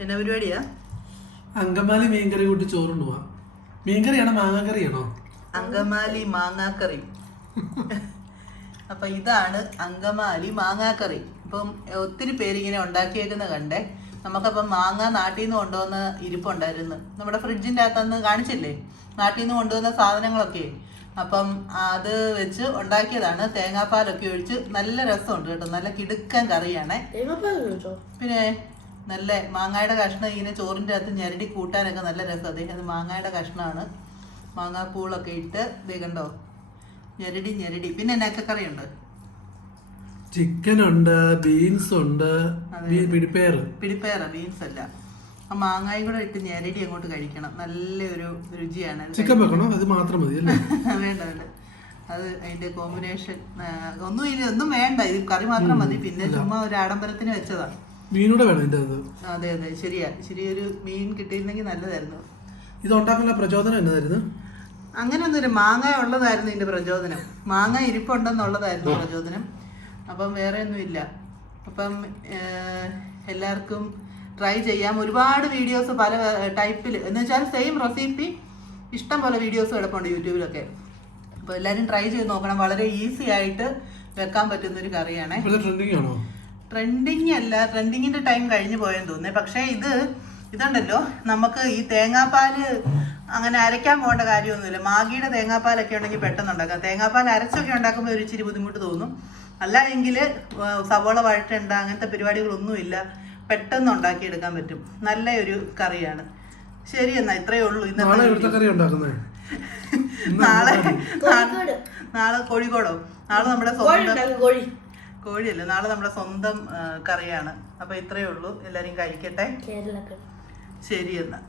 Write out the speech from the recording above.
എന്നാ പരിപാടിയാ? അങ്കമാലി മീൻകറി കൂട്ടി ചോറുണ്ട് പോവാം. മീൻകറിയാണോ മാങ്ങാക്കറിയാണോ? അങ്കമാലി മാങ്ങാക്കറി. അപ്പൊ ഇതാണ് അങ്കമാലി മാങ്ങാക്കറി. ഇപ്പം ഒത്തിരി പേരിങ്ങനെ ഉണ്ടാക്കിയേക്കുന്ന കണ്ടേ. നമുക്കപ്പം മാങ്ങ നാട്ടിൽ നിന്ന് കൊണ്ടുവന്ന ഇരിപ്പുണ്ടായിരുന്നു. നമ്മുടെ ഫ്രിഡ്ജിന്റെ അകത്തുനിന്ന് കാണിച്ചില്ലേ? നാട്ടിൽ നിന്ന് കൊണ്ടുവന്ന സാധനങ്ങളൊക്കെ. അപ്പം അത് വെച്ച് ഉണ്ടാക്കിയതാണ്. തേങ്ങാപ്പാലൊക്കെ ഒഴിച്ച് നല്ല രസമുണ്ട് കേട്ടോ. നല്ല കിടുക്കൻ കറിയാണേ. പിന്നെ നല്ല മാങ്ങായുടെ കഷ്ണം ഇങ്ങനെ ചോറിന്റെ അകത്ത് ഞെരടി കൂട്ടാനൊക്കെ നല്ല രസം. അദ്ദേഹം അത് മാങ്ങായുടെ കഷ്ണമാണ് മാങ്ങാപ്പൂളൊക്കെ ഇട്ട് കണ്ടോ? ഞെരടി ഞെരടി. പിന്നെ നെക്കക്കറി ഉണ്ട്. ചിക്കൻ ഉണ്ട് ബീൻസ് ഉണ്ട് പിടിപ്പയർ. പിടിപ്പയറ ബീൻസ് അല്ല. ആ മാങ്ങായും കൂടെ ഇട്ട് ഞെരടി അങ്ങോട്ട് കഴിക്കണം. നല്ലൊരു രുചിയാണ്. ചിക്കൻ വെക്കണോ? അത് മാത്രം മതി വേണ്ട വേണ്ട. അത് അതിന്റെ കോമ്പിനേഷൻ ഒന്നും ഇല്ല ഒന്നും വേണ്ട. ഇത് കറി മാത്രം മതി. പിന്നെ ചുമ്മാ ഒരു ആഡംബരത്തിന് വെച്ചതാണ് മീനൂടെ വേണം ഇതിന്റെ അത് അതെ അതെ. ശരിയാ. ശരിയൊരു മീൻ കിട്ടിയിരുന്നെങ്കിൽ നല്ലതായിരുന്നു. ഇത് ഉണ്ടാക്കുന്ന പ്രചോദനം എന്നതായിരുന്നു അങ്ങനെ ഒന്നൊരു മാങ്ങ ഉള്ളതായിരുന്നു ഇതിന്റെ പ്രചോദനം. മാങ്ങ ഇരിപ്പുണ്ടെന്നുള്ളതായിരുന്നു പ്രചോദനം. അപ്പം വേറെ ഒന്നുമില്ല അപ്പം എല്ലാവർക്കും ട്രൈ ചെയ്യാം. ഒരുപാട് വീഡിയോസ് പല ടൈപ്പിൽ. എന്ന് വെച്ചാൽ സെയിം റെസിപ്പി ഇഷ്ടം പോലെ വീഡിയോസ് കിടപ്പുണ്ട് യൂട്യൂബിലൊക്കെ. അപ്പോൾ എല്ലാവരും ട്രൈ ചെയ്ത് നോക്കണം. വളരെ ഈസി ആയിട്ട് വെക്കാൻ പറ്റുന്ന ഒരു കറിയാണ്. ട്രെൻഡിങ് ആണോ ട്രെൻഡിങ് അല്ല ട്രെൻഡിങ്ങിന്റെ ടൈം കഴിഞ്ഞു പോയെന്ന് തോന്നുന്നു. പക്ഷേ ഇത് ഇതുണ്ടല്ലോ നമുക്ക് ഈ തേങ്ങാപ്പാൽ അങ്ങനെ അരയ്ക്കാൻ പോകേണ്ട കാര്യമൊന്നുമില്ല. മാഗിയുടെ തേങ്ങാപ്പാലൊക്കെ ഉണ്ടെങ്കിൽ പെട്ടെന്ന് ഉണ്ടാക്കാം. തേങ്ങാപ്പാൽ അരച്ചൊക്കെ ഉണ്ടാക്കുമ്പോൾ ഒരു ഇച്ചിരി ബുദ്ധിമുട്ട് തോന്നും. അല്ല എങ്കിൽ സവോള വഴറ്റണ്ട അങ്ങനത്തെ പരിപാടികളൊന്നുമില്ല. പെട്ടെന്ന് ഉണ്ടാക്കിയെടുക്കാൻ പറ്റും. നല്ല ഒരു കറിയാണ്. ശരി എന്നാ ഇത്രയേ ഉള്ളൂ. നാളെ ഇന്നത്തെ കറി ഉണ്ടാക്കുന്നത്? നാളെ നാളെ കോഴിക്കോടോ? നാളെ നമ്മുടെ സ്വന്തം കോഴി. കോഴിയല്ല? നാളെ നമ്മുടെ സ്വന്തം കറിയാണ്. അപ്പൊ ഇത്രയേ ഉള്ളൂ. എല്ലാരും കഴിക്കട്ടെ. ശരി എന്നാ.